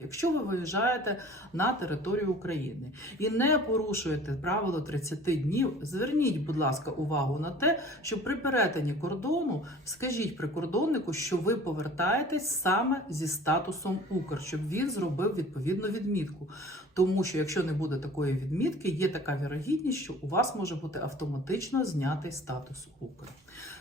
Якщо ви виїжджаєте на територію України і не порушуєте правило 30 днів, зверніть, будь ласка, увагу на те, що при перетині кордону скажіть прикордоннику, що ви повертаєтесь саме зі статусом Укр, щоб він зробив відповідну відмітку. Тому що якщо не буде такої відмітки, є така вірогідність, що у вас може бути автоматично знятий статус Укр.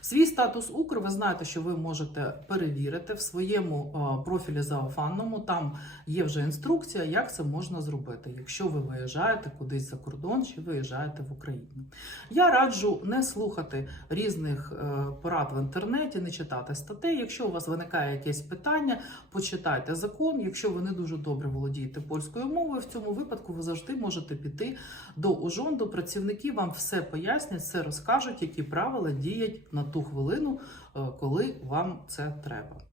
Свій статус Укр, ви знаєте, що ви можете перевірити в своєму е, профілі заафанному. Там є вже інструкція, як це можна зробити, якщо ви виїжджаєте кудись за кордон чи виїжджаєте в Україну. Я раджу не слухати різних е, порад в інтернеті, не читати статей. Якщо у вас виникає якесь питання, почитайте закон. Якщо ви не дуже добре володієте польською мовою, в цьому випадку ви завжди можете піти до ужонду. Працівники вам все пояснять, все розкажуть, які правила діють на ту хвилину, е, коли вам це треба.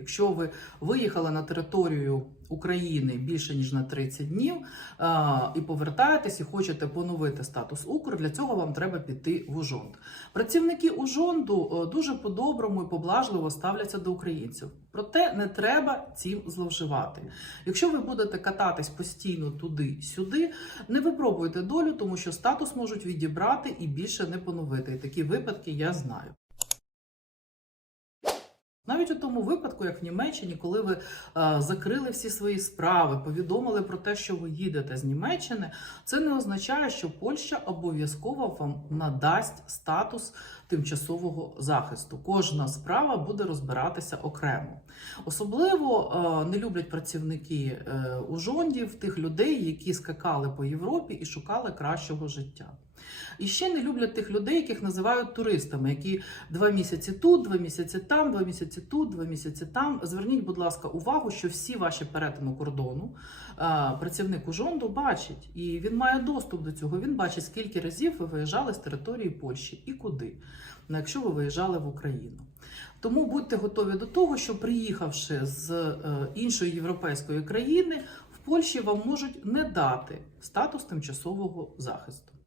Якщо ви виїхали на територію України більше ніж на 30 днів і повертаєтесь і хочете поновити статус Укр, для цього вам треба піти в Ужонд. Працівники Ужонду е, дуже по-доброму і поблажливо ставляться до українців. Проте не треба цим зловживати. Якщо ви будете кататись постійно туди-сюди, не випробуйте долю, тому що статус можуть відібрати і більше не поновити. І такі випадки я знаю. Навіть у тому випадку, як в Німеччині, коли ви е, закрили всі свої справи, повідомили про те, що ви їдете з Німеччини, це не означає, що Польща обов'язково вам надасть статус тимчасового захисту. Кожна справа буде розбиратися окремо. Особливо е, не люблять працівники е, ужондів тих людей, які скакали по Європі і шукали кращого життя. І ще не люблять тих людей, яких називають туристами, які два місяці тут, два місяці там, два місяці тут, два місяці там. Зверніть, будь ласка, увагу, що всі ваші перетини кордону е, працівник ужонду бачить, і він має доступ до цього. Він бачить, скільки разів ви виїжджали з території Польщі і куди, якщо ви виїжджали в Україну. Тому будьте готові до того, що приїхавши з е, іншої європейської країни, в Польщі вам можуть не дати статус тимчасового захисту.